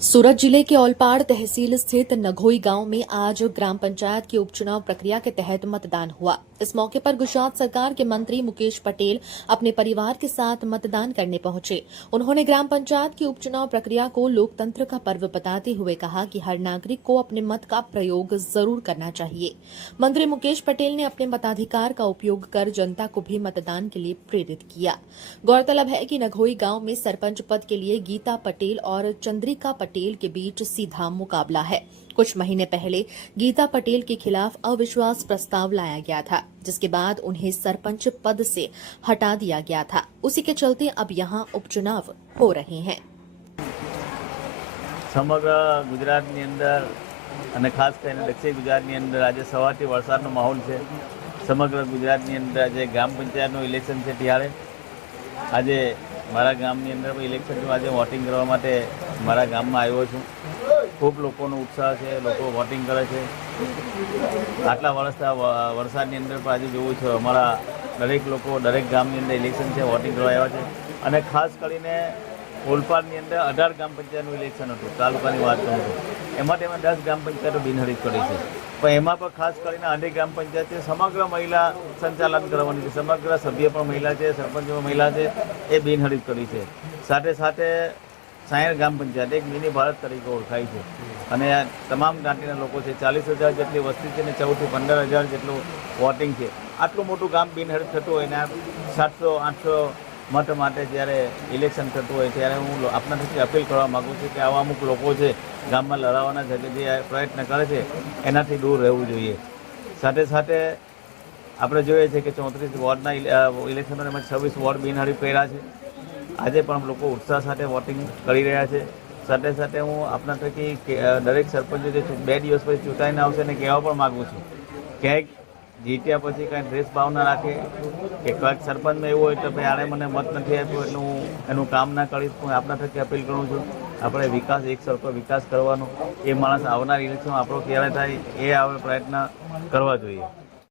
सूरत जिले के औलपाड़ तहसील स्थित नघोई गांव में आज ग्राम पंचायत की उपचुनाव प्रक्रिया के तहत मतदान हुआ। इस मौके पर गुजरात सरकार के मंत्री मुकेश पटेल अपने परिवार के साथ मतदान करने पहुंचे। उन्होंने ग्राम पंचायत की उपचुनाव प्रक्रिया को लोकतंत्र का पर्व बताते हुए कहा कि हर नागरिक को अपने मत का प्रयोग जरूर करना चाहिए। मंत्री मुकेश पटेल ने अपने मताधिकार का उपयोग कर जनता को भी मतदान के लिए प्रेरित किया। गौरतलब है कि नघोई गांव में सरपंच पद के लिए गीता पटेल और चंद्रिका पटेल के बीच सीधा मुकाबला है। कुछ महीने पहले गीता पटेल के खिलाफ अविश्वास प्रस्ताव लाया गया था, जिसके बाद उन्हें सरपंच पद से हटा दिया गया था। उसी के चलते अब यहां उपचुनाव हो रहे हैं। समग्र गुजरातनी अंदर અને ખાસ કરીને દક્ષિણ ગુજરાતની અંદર આજે સવારથી વરસાદનો માહોલ છે। સમગ્ર ગુજરાતની અંદર આજે ગ્રામ પંચાયતનું ઇલેક્શન છે, ત્યારે આજે મારા ગામની અંદર પણ ઇલેક્શનનું આજે વોટિંગ કરવા માટે મારા ગામમાં આવ્યો છું। ખૂબ લોકોનો ઉત્સાહ છે, લોકો વોટિંગ કરે છે। આટલા વરસાદની અંદર પણ આજે જોવું છે અમારા દરેક લોકો દરેક ગામની અંદર ઇલેક્શન છે, વોટિંગ કરવા આવ્યા છે। અને ખાસ કરીને ઓલપાડની અંદર 18 ગ્રામ પંચાયતનું ઇલેક્શન હતું, તાલુકાની વાત કરું છું। એમાં તેમાં 10 ગ્રામ પંચાયતો બિનહરીફ કરી છે, પણ એમાં પણ ખાસ કરીને અનેક ગ્રામ પંચાયત છે સમગ્ર મહિલા સંચાલન કરવાની છે, સમગ્ર સભ્ય પણ મહિલા છે, સરપંચ પણ મહિલા છે, એ બિનહરીફ કરી છે। સાથે સાથે 60 ગ્રામ પંચાયત એક મિની ભારત તરીકે ઓળખાય છે અને તમામ જ્ઞાતિના લોકો છે। 40,000 જેટલી વસ્તી છે અને 14 થી 15,000 જેટલું વોટિંગ છે। આટલું મોટું ગામ બિનહરીફ થતું હોય ને 700-800 મત માટે જ્યારે ઇલેક્શન થતું હોય ત્યારે હું આપનાથી અપીલ કરવા માગું છું કે આવા અમુક લોકો છે ગામમાં લડાવવાના છે, જે પ્રયત્ન કરે છે એનાથી દૂર રહેવું જોઈએ। સાથે સાથે આપણે જોઈએ છે કે 34 વોર્ડના ઇલેક્શનોમાં 26 વોર્ડ બિનહરીફ કર્યા છે। આજે પણ લોકો ઉત્સાહ સાથે વોટિંગ કરી રહ્યા છે। સાથે સાથે હું આપના થકી દરેક સરપંચો જે 2 દિવસ પછી ચૂંટાઈને આવશે ને કહેવા પણ માગું છું, ક્યાંક જીત્યા પછી કાંઈ દ્વેષભાવ ના રાખે કે ક્યાંક સરપંચમાં એવું હોય તો ભાઈ આણે મને મત નથી આપ્યો એટલે હું એનું કામ ના કરીશ। હું આપના થકી અપીલ કરું છું આપણે વિકાસ એક સરખો વિકાસ કરવાનો, એ માણસ આવનાર ઇલેક્શનમાં આપણો ક્યારે થાય એ આપણે પ્રયત્ન કરવા જોઈએ।